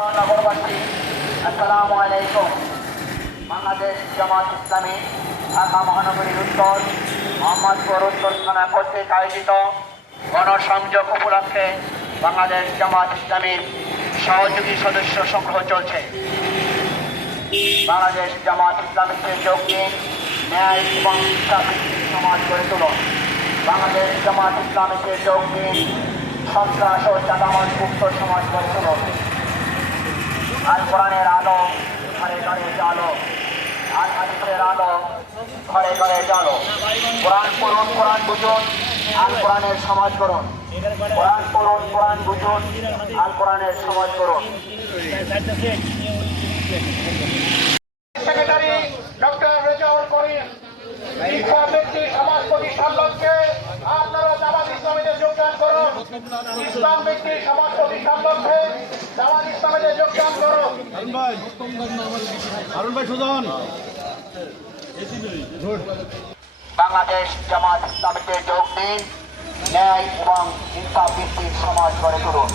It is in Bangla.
নগরবাসী আসসালামু আলাইকুম বাংলাদেশ জামাত ইসলামী, ঢাকা উত্তর, মোহাম্মদপুর উত্তর থানা কর্তৃক আয়োজিত গণসংযোগ উপলক্ষে বাংলাদেশ জামাত ইসলামীর সহযোগী সদস্য সংগ্রহ চলছে। বাংলাদেশ জামাত ইসলামীতে যোগ দিন, ন্যায় এবং সমাজ গড়ে তুলুন বাংলাদেশ জামাত ইসলামীতে যোগ দিন, সন্ত্রাস ও চাঁদাবাজ মুক্ত সমাজ কোরআনের আলো, ঘরে ঘরে জালো। আল হাদিসের আলো ঘরে ঘরে জালো। কোরআন পড়ুন, কোরআন বুঝুন, আল কোরআনের সমাজ করুন। কোরআন পড়ুন, কোরআন বুঝুন, আল কোরআনের সমাজ করুন। সেক্রেটারি ডক্টর রেজাউল করিম ব্যক্তি সমাজ প্রতিষ্ঠান আপনারা জামাত ইসলামীতে যোগদান করুন ইসলাম ব্যক্তি সমাজ প্রতিষ্ঠান জামাত ইসলামীতে যোগদান করুন হারুন ভাই। হারুন ভাই সুজন। বাংলাদেশ জামাত ইসলামীতে যোগ দিন ন্যায় এবং ইনসাফ ভিত্তিক সমাজ গড়ে তুলুন।